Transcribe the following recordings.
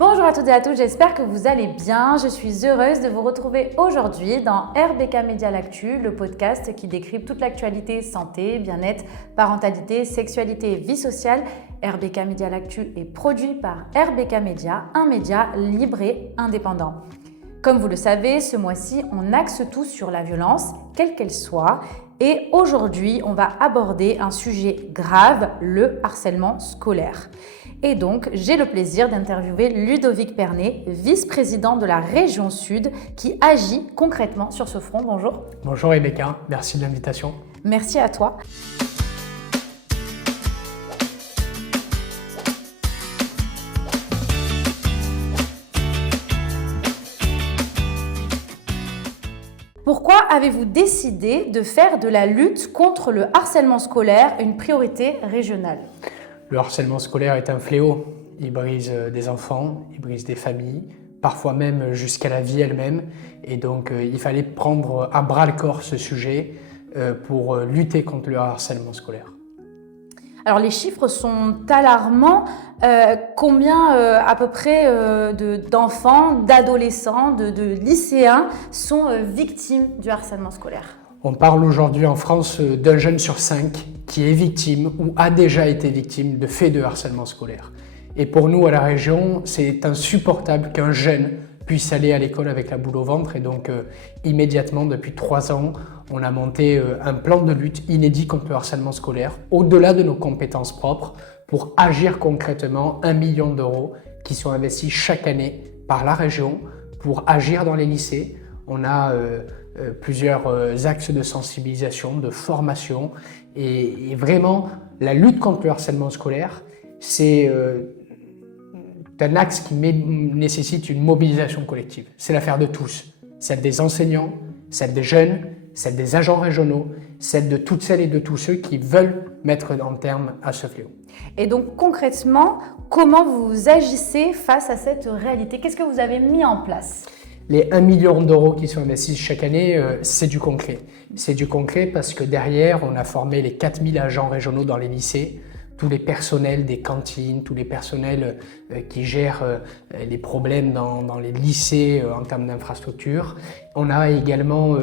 Bonjour à toutes et à tous, j'espère que vous allez bien. Je suis heureuse de vous retrouver aujourd'hui dans RBK Media L'Actu, le podcast qui décrypte toute l'actualité santé, bien-être, parentalité, sexualité et vie sociale. RBK Media L'Actu est produit par RBK Media, un média libre et indépendant. Comme vous le savez, ce mois-ci, on axe tout sur la violence, quelle qu'elle soit. Et aujourd'hui, on va aborder un sujet grave, le harcèlement scolaire. Et donc, j'ai le plaisir d'interviewer Ludovic Pernet, vice-président de la région Sud, qui agit concrètement sur ce front. Bonjour. Bonjour Rebecca, merci de l'invitation. Merci à toi. Pourquoi avez-vous décidé de faire de la lutte contre le harcèlement scolaire une priorité régionale ? Le harcèlement scolaire est un fléau. Il brise des enfants, il brise des familles, parfois même jusqu'à la vie elle-même. Et donc, il fallait prendre à bras-le-corps ce sujet pour lutter contre le harcèlement scolaire. Alors, les chiffres sont alarmants. Combien à peu près d'enfants, d'adolescents, de lycéens sont victimes du harcèlement scolaire ? On parle aujourd'hui en France d'un jeune sur 5 qui est victime ou a déjà été victime de faits de harcèlement scolaire. Et pour nous, à la région, c'est insupportable qu'un jeune puisse aller à l'école avec la boule au ventre. Et donc, immédiatement, depuis 3 ans, on a monté un plan de lutte inédit contre le harcèlement scolaire, au-delà de nos compétences propres, pour agir concrètement 1 million d'euros qui sont investis chaque année par la région pour agir dans les lycées. On a plusieurs axes de sensibilisation, de formation et vraiment la lutte contre le harcèlement scolaire, c'est un axe qui nécessite une mobilisation collective. C'est l'affaire de tous, celle des enseignants, celle des jeunes, celle des agents régionaux, celle de toutes celles et de tous ceux qui veulent mettre un terme à ce fléau. Et donc concrètement, comment vous agissez face à cette réalité ? Qu'est-ce que vous avez mis en place ? Les 1 million d'euros qui sont investis chaque année, c'est du concret. C'est du concret parce que derrière, on a formé les 4000 agents régionaux dans les lycées, tous les personnels des cantines, tous les personnels qui gèrent les problèmes dans les lycées en termes d'infrastructures. On a également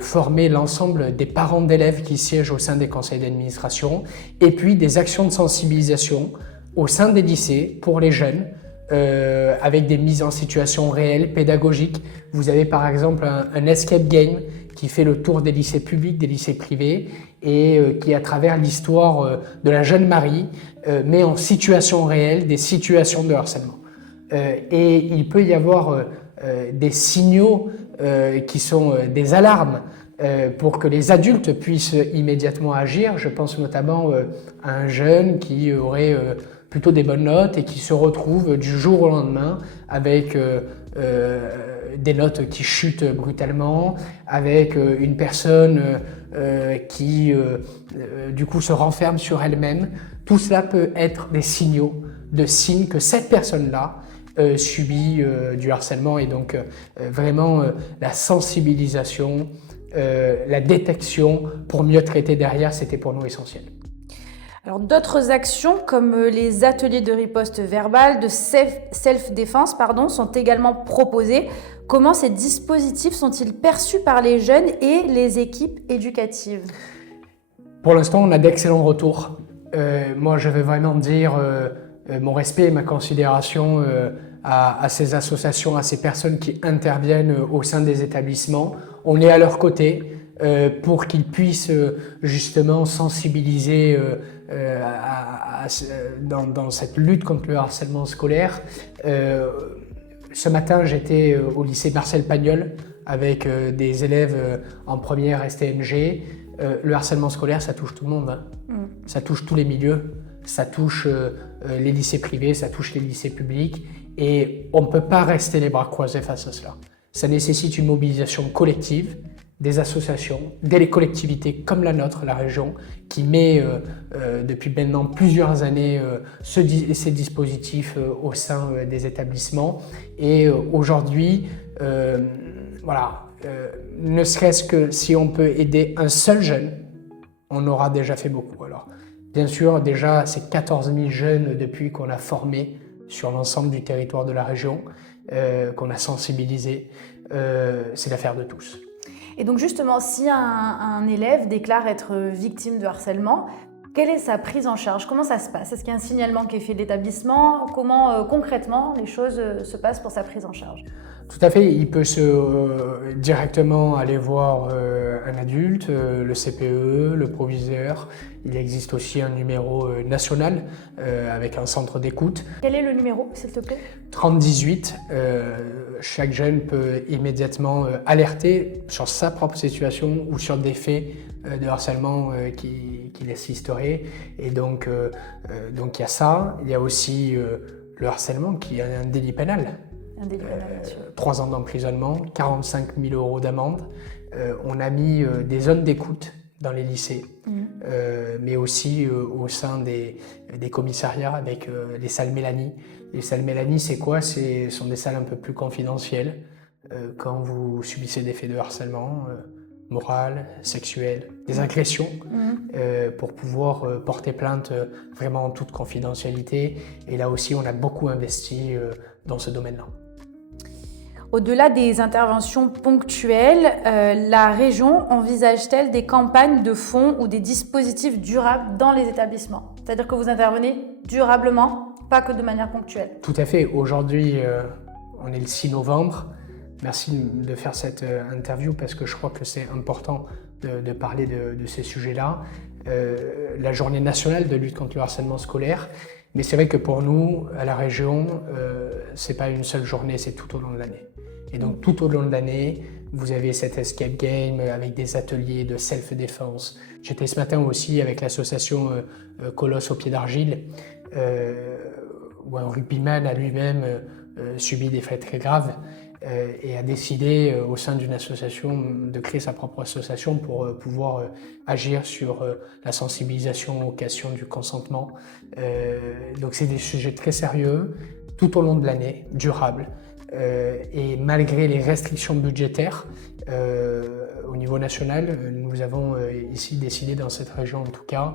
formé l'ensemble des parents d'élèves qui siègent au sein des conseils d'administration et puis des actions de sensibilisation au sein des lycées pour les jeunes. Avec des mises en situation réelles, pédagogiques. Vous avez par exemple un escape game qui fait le tour des lycées publics, des lycées privés et qui à travers l'histoire de la jeune Marie met en situation réelle des situations de harcèlement. Et il peut y avoir des signaux qui sont des alarmes pour que les adultes puissent immédiatement agir. Je pense notamment à un jeune qui aurait plutôt des bonnes notes et qui se retrouve du jour au lendemain avec des notes qui chutent brutalement, avec une personne qui du coup se renferme sur elle-même. Tout cela peut être des signaux, de signes que cette personne-là subit du harcèlement et donc vraiment la sensibilisation, la détection pour mieux traiter derrière, c'était pour nous essentiel. Alors, d'autres actions comme les ateliers de riposte verbale, de self-défense, sont également proposées. Comment ces dispositifs sont-ils perçus par les jeunes et les équipes éducatives ? Pour l'instant, on a d'excellents retours. Moi, je vais vraiment dire mon respect et ma considération à ces associations, à ces personnes qui interviennent au sein des établissements. On est à leur côté pour qu'ils puissent justement sensibiliser dans cette lutte contre le harcèlement scolaire. Ce matin, j'étais au lycée Marcel Pagnol avec des élèves en première STNG. Le harcèlement scolaire, ça touche tout le monde. Ça touche tous les milieux, ça touche les lycées privés, ça touche les lycées publics. Et on ne peut pas rester les bras croisés face à cela. Ça nécessite une mobilisation collective, des associations, des collectivités comme la nôtre, la région, qui met depuis maintenant plusieurs années ces dispositifs au sein des établissements. Et aujourd'hui, ne serait-ce que si on peut aider un seul jeune, on aura déjà fait beaucoup. Alors, bien sûr, déjà, c'est 14 000 jeunes depuis qu'on a formé sur l'ensemble du territoire de la région, qu'on a sensibilisé. C'est l'affaire de tous. Et donc justement, si un élève déclare être victime de harcèlement, quelle est sa prise en charge? Comment ça se passe? Est-ce qu'il y a un signalement qui est fait de l'établissement? Comment concrètement les choses se passent pour sa prise en charge? Tout à fait, il peut directement aller voir un adulte, le CPE, le proviseur. Il existe aussi un numéro national avec un centre d'écoute. Quel est le numéro, s'il te plaît? 3018. Chaque jeune peut immédiatement alerter sur sa propre situation ou sur des faits de harcèlement qu'il assisterait. Et donc il y a ça. Il y a aussi le harcèlement qui est un délit pénal. 3 ans d'emprisonnement, 45 000 € d'amende. On a mis des zones d'écoute dans les lycées, mais aussi au sein des commissariats avec les salles Mélanie. Les salles Mélanie, c'est quoi? Ce sont des salles un peu plus confidentielles quand vous subissez des faits de harcèlement moral, sexuel, des agressions, pour pouvoir porter plainte vraiment en toute confidentialité. Et là aussi, on a beaucoup investi dans ce domaine-là. Au-delà des interventions ponctuelles, la région envisage-t-elle des campagnes de fonds ou des dispositifs durables dans les établissements? C'est-à-dire que vous intervenez durablement, pas que de manière ponctuelle. Tout à fait. Aujourd'hui, on est le 6 novembre. Merci de faire cette interview parce que je crois que c'est important de parler de ces sujets-là. La journée nationale de lutte contre le harcèlement scolaire. Mais c'est vrai que pour nous, à la région, c'est pas une seule journée, c'est tout au long de l'année. Et donc tout au long de l'année, vous avez cet escape game avec des ateliers de self-défense. J'étais ce matin aussi avec l'association Colosse au pied d'argile, où un rugbyman a lui-même subi des faits très graves et a décidé au sein d'une association de créer sa propre association pour pouvoir agir sur la sensibilisation aux questions du consentement. Donc c'est des sujets très sérieux, tout au long de l'année, durables. Et malgré les restrictions budgétaires au niveau national, nous avons ici décidé, dans cette région en tout cas,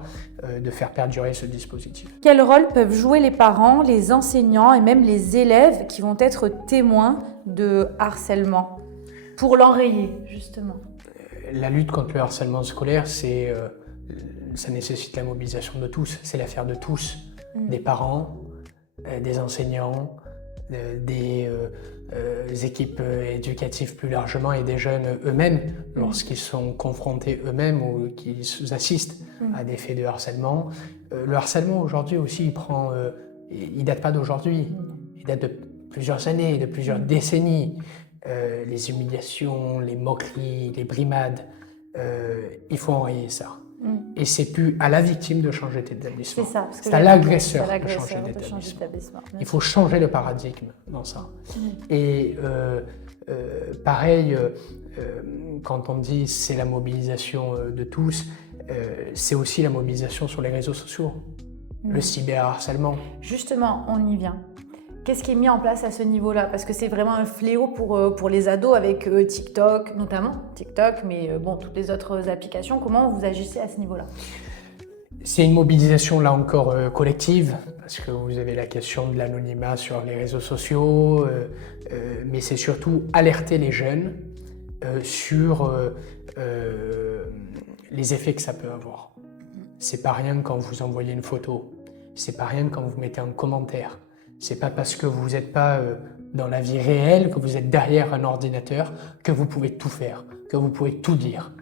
de faire perdurer ce dispositif. Quel rôle peuvent jouer les parents, les enseignants et même les élèves qui vont être témoins de harcèlement pour l'enrayer, justement? La lutte contre le harcèlement scolaire, ça nécessite la mobilisation de tous. C'est l'affaire de tous, des parents, des enseignants, des équipes éducatives plus largement et des jeunes eux-mêmes lorsqu'ils sont confrontés eux-mêmes ou qu'ils assistent à des faits de harcèlement. Le harcèlement aujourd'hui aussi, il date pas d'aujourd'hui, il date de plusieurs années, de plusieurs décennies. Les humiliations, les moqueries, les brimades, il faut enrayer ça. Et c'est plus à la victime de changer d'établissement. C'est ça. C'est à l'agresseur de changer d'établissement. Il faut changer le paradigme dans ça. Et pareil, quand on dit c'est la mobilisation de tous, c'est aussi la mobilisation sur les réseaux sociaux, le cyberharcèlement. Justement, on y vient. Qu'est-ce qui est mis en place à ce niveau-là? Parce que c'est vraiment un fléau pour les ados avec TikTok, notamment TikTok, mais toutes les autres applications. Comment vous agissez à ce niveau-là? C'est une mobilisation, là encore, collective, parce que vous avez la question de l'anonymat sur les réseaux sociaux, mais c'est surtout alerter les jeunes sur les effets que ça peut avoir. C'est pas rien quand vous envoyez une photo, c'est pas rien quand vous mettez un commentaire. C'est pas parce que vous n'êtes pas dans la vie réelle, que vous êtes derrière un ordinateur, que vous pouvez tout faire, que vous pouvez tout dire,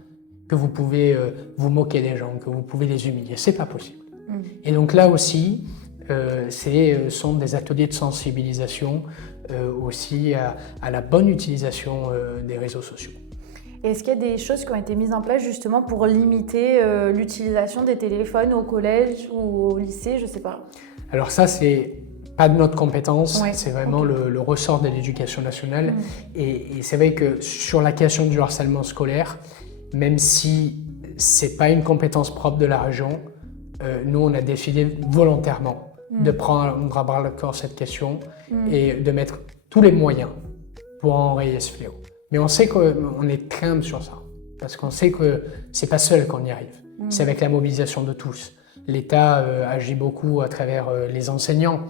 que vous pouvez vous moquer des gens, que vous pouvez les humilier. C'est pas possible. Et donc là aussi, sont des ateliers de sensibilisation aussi à la bonne utilisation des réseaux sociaux. Est-ce qu'il y a des choses qui ont été mises en place justement pour limiter l'utilisation des téléphones au collège ou au lycée, je sais pas? Alors ça, c'est pas de notre compétence, c'est vraiment le ressort de l'éducation nationale. Et c'est vrai que sur la question du harcèlement scolaire, même si c'est pas une compétence propre de la région, nous on a décidé volontairement de prendre à bras le corps cette question et de mettre tous les moyens pour enrayer ce fléau. Mais on sait qu'on est très humble sur ça, parce qu'on sait que c'est pas seul qu'on y arrive, c'est avec la mobilisation de tous. L'État agit beaucoup à travers les enseignants.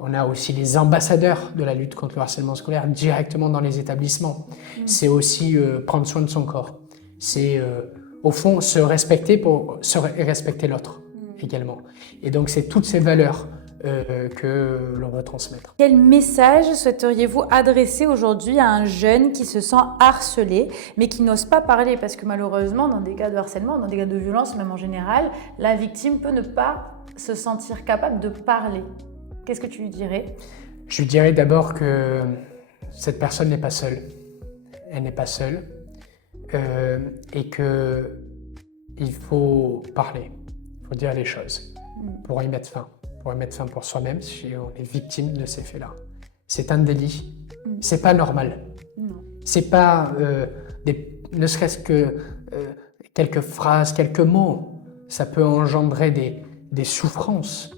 On a aussi les ambassadeurs de la lutte contre le harcèlement scolaire directement dans les établissements. C'est aussi prendre soin de son corps. C'est au fond se respecter pour respecter l'autre également. Et donc c'est toutes ces valeurs que l'on veut transmettre. Quel message souhaiteriez-vous adresser aujourd'hui à un jeune qui se sent harcelé, mais qui n'ose pas parler? Parce que malheureusement, dans des cas de harcèlement, dans des cas de violence, même en général, la victime peut ne pas se sentir capable de parler. Qu'est-ce que tu lui dirais? Je lui dirais d'abord que cette personne n'est pas seule. Elle n'est pas seule. Et qu'il faut parler. Il faut dire les choses pour y mettre fin. Pour y mettre fin pour soi-même si on est victime de ces faits-là. C'est un délit. C'est pas normal. C'est pas ne serait-ce que quelques phrases, quelques mots. Ça peut engendrer des souffrances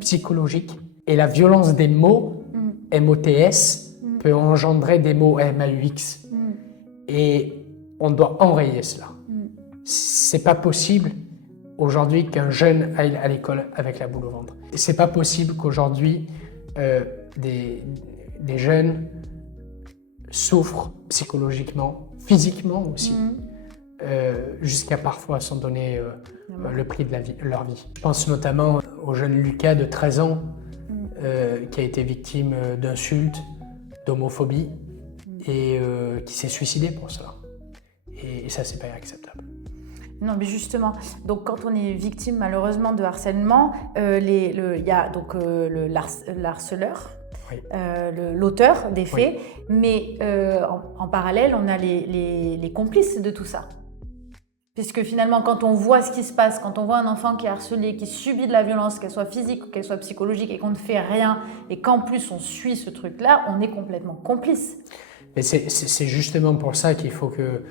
psychologiques. Et la violence des mots, MOTS, peut engendrer des mots MAUX. Et on doit enrayer cela. C'est pas possible aujourd'hui qu'un jeune aille à l'école avec la boule au ventre. Et c'est pas possible qu'aujourd'hui des jeunes souffrent psychologiquement, physiquement aussi, jusqu'à parfois s'en donner le prix de leur vie. Je pense notamment au jeune Lucas de 13 ans qui a été victime d'insultes, d'homophobie et qui s'est suicidé pour cela. Et ça, c'est pas acceptable. Non, mais justement, donc quand on est victime malheureusement de harcèlement, il y a donc l'harceleur, oui. L'auteur des faits, oui. Mais en parallèle, on a les complices de tout ça. Puisque finalement, quand on voit ce qui se passe, quand on voit un enfant qui est harcelé, qui subit de la violence, qu'elle soit physique ou qu'elle soit psychologique, et qu'on ne fait rien, et qu'en plus on suit ce truc-là, on est complètement complice. Mais c'est justement pour ça qu'il faut que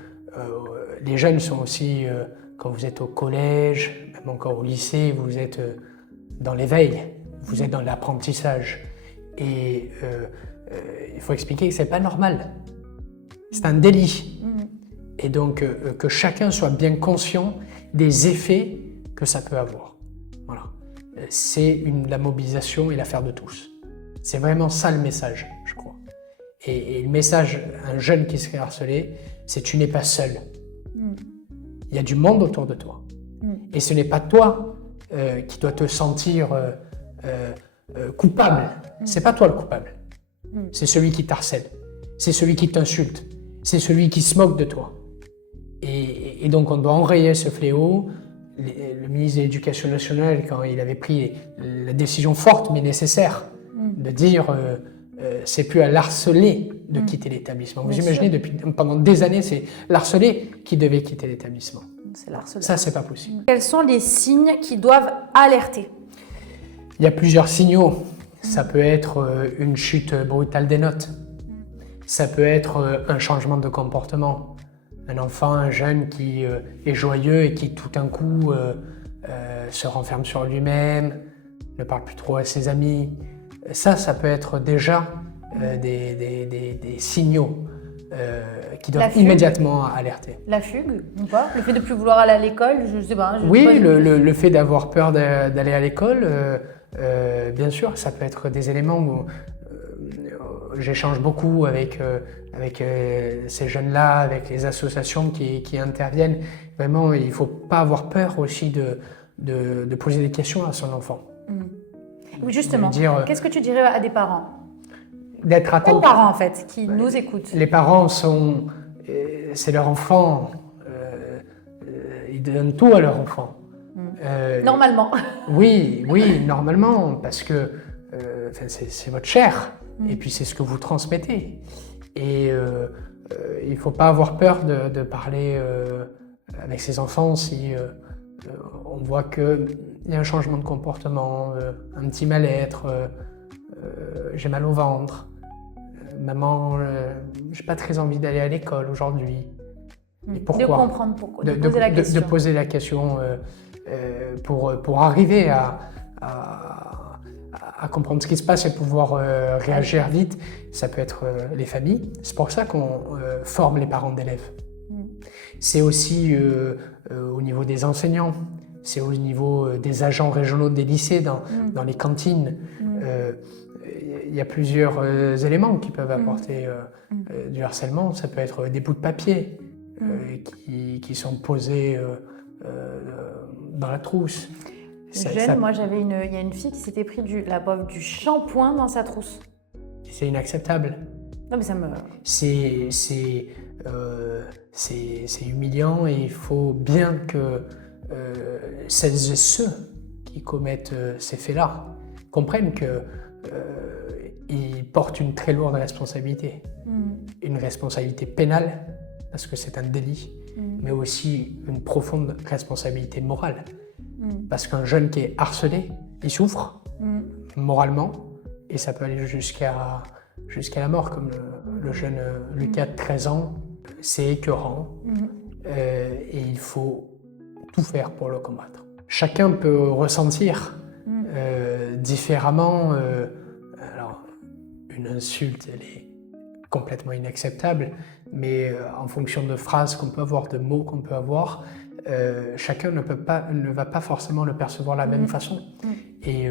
les jeunes sont aussi, quand vous êtes au collège, même encore au lycée, vous êtes dans l'éveil, vous êtes dans l'apprentissage. Et il faut expliquer que ce n'est pas normal. C'est un délit. Et donc que chacun soit bien conscient des effets que ça peut avoir. Voilà. C'est la mobilisation et l'affaire de tous. C'est vraiment ça le message, je crois. Et le message, un jeune qui serait harcelé, c'est tu n'es pas seul. Il y a du monde autour de toi. Et ce n'est pas toi qui dois te sentir coupable. C'est pas toi le coupable. C'est celui qui t'harcèle. C'est celui qui t'insulte. C'est celui qui se moque de toi. Et donc on doit enrayer ce fléau. Le ministre de l'Éducation nationale, quand il avait pris la décision forte mais nécessaire de dire c'est plus à l'harcelé de quitter l'établissement. Vous imaginez, pendant des années, c'est l'harcelé qui devait quitter l'établissement. C'est l'harcelé. Ça, c'est pas possible. Quels sont les signes qui doivent alerter? Il y a plusieurs signaux. Ça peut être une chute brutale des notes. Ça peut être un changement de comportement. Un enfant, un jeune qui est joyeux et qui tout d'un coup se renferme sur lui-même, ne parle plus trop à ses amis. Ça peut être déjà des signaux qui doivent immédiatement alerter. La fugue ou pas? Le fait de ne plus vouloir aller à l'école, je sais pas. Oui, le fait d'avoir peur d'aller à l'école, bien sûr, ça peut être des éléments où j'échange beaucoup avec ces jeunes-là, avec les associations qui interviennent. Vraiment, il ne faut pas avoir peur aussi de poser des questions à son enfant. Oui, justement. Qu'est-ce que tu dirais à des parents? D'être attentifs. Aux parents, en fait, qui nous écoutent. Les parents c'est leur enfant. Ils donnent tout à leur enfant. Normalement. Oui, normalement, parce que c'est votre chair. Et puis c'est ce que vous transmettez. Et il ne faut pas avoir peur de parler avec ses enfants si on voit qu'il y a un changement de comportement, un petit mal-être, j'ai mal au ventre, maman, j'ai pas très envie d'aller à l'école aujourd'hui. Et pourquoi? De comprendre pourquoi, de poser la question. De poser la question pour arriver à comprendre ce qui se passe et pouvoir réagir vite. Ça peut être les familles. C'est pour ça qu'on forme les parents d'élèves. C'est aussi au niveau des enseignants. c'est au niveau des agents régionaux des lycées, dans les cantines. Il y a plusieurs éléments qui peuvent apporter du harcèlement. Ça peut être des bouts de papier qui sont posés dans la trousse. Moi il y a une fille qui s'était pris du shampoing dans sa trousse. C'est inacceptable. Non mais ça me... C'est humiliant et il faut bien que celles et ceux qui commettent ces faits-là comprennent qu'ils portent une très lourde responsabilité. Une responsabilité pénale, parce que c'est un délit, mais aussi une profonde responsabilité morale. Parce qu'un jeune qui est harcelé, il souffre moralement, et ça peut aller jusqu'à la mort, comme le jeune Lucas de 13 ans. C'est écœurant, et il faut tout faire pour le combattre. Chacun peut ressentir différemment. Alors, une insulte, elle est complètement inacceptable, mais en fonction de phrases qu'on peut avoir, de mots qu'on peut avoir, chacun ne va pas forcément le percevoir de la même façon. Et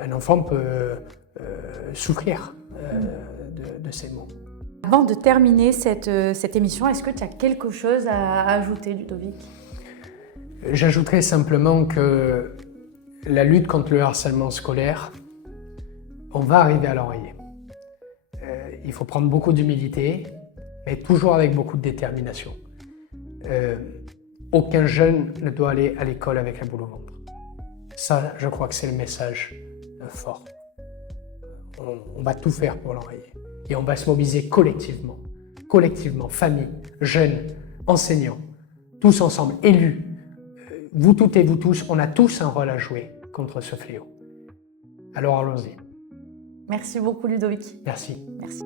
un enfant peut souffrir de ces mots. Avant de terminer cette émission, est-ce que tu as quelque chose à ajouter, Ludovic ? J'ajouterais simplement que la lutte contre le harcèlement scolaire, on va arriver à l'enrayer. Il faut prendre beaucoup d'humilité, mais toujours avec beaucoup de détermination. Aucun jeune ne doit aller à l'école avec la boule au ventre. Ça, je crois que c'est le message fort. On va tout faire pour l'enrayer. Et on va se mobiliser collectivement, famille, jeunes, enseignants, tous ensemble, élus. Vous toutes et vous tous, on a tous un rôle à jouer contre ce fléau. Alors allons-y. Merci beaucoup, Ludovic. Merci. Merci.